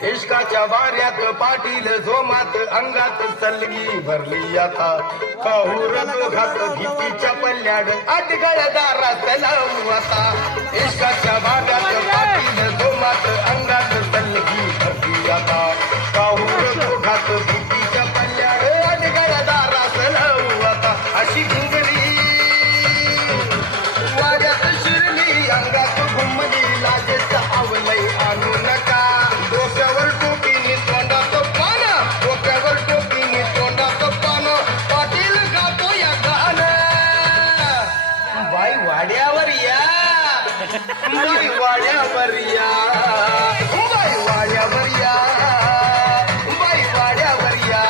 इश्काच्या वाऱ्यात पाटील जोमात अंगात सलगी भरली आता काहूर दोघात भीतीच्या पल्ल्याड अटगळ दारात लावू आता इश्काच्या वाऱ्यात पाटील जोमात अंगात सलगी भरली आता काहूर दोघात भीतीच्या पल्ल्याड अटगळ दारात लावू आता अशी घुंगरी वाऱ्यात शिरली अंगात घुमली लाजेच आवलय आणू नका डोक्यावर टोपीने तोंडात पान डोक्यावर टोपीने तोंडात पान पाटील गातो या गाणं बाई वाड्यावर या बाई वाड्यावर या बाई वाड्यावर या बाई वाड्यावर या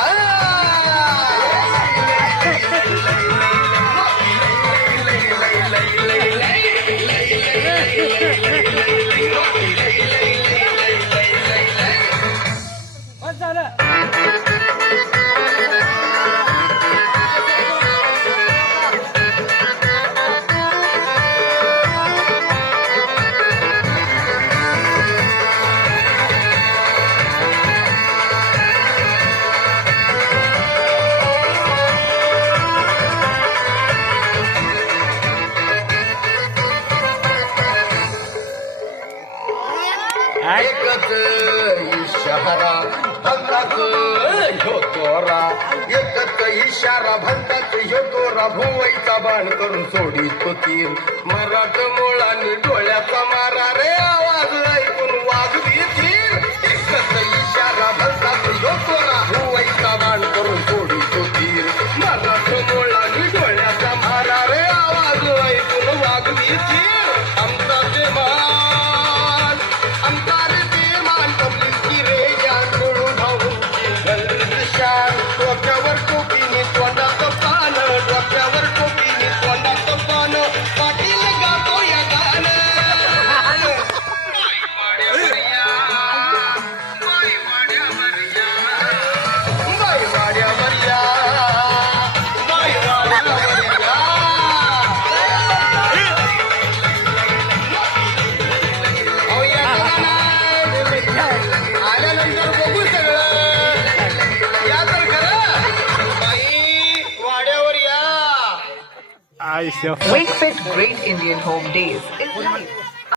एकच इशारा भंताच ह्यो तोरा एकच इशारा भंताच ह्यो तोरा भुवईचा बाण करून सोडीत तीर मराठ मुळांनी डोळ्याचा मारा रे आवाज ऐकून वाजवी तीर एकच इशारा भंताच ह्यो तोरा भुवईचा बाण करून सोडीत तीर मराठ मुळांनी डोळ्याचा मारा रे आवाज ऐकून वाजवी तीर आमचा ते मान अंतर ते मान कपलीस की रे जान सोडू भाऊची गल्लीत शान डोक्यावर टोपीने तोंडात पान डोक्यावर टोपीने तोंडात पान पाटील गातो या गाणं बाई वाड्यावर या बाई वाड्यावर या बाई वाड्यावर या बाई वाड्यावर या अहो या आल्यानंतर बघू सगळं या तर खरं बाई वाड्यावर या Ay, se Wakefit Great Indian Home Days is live.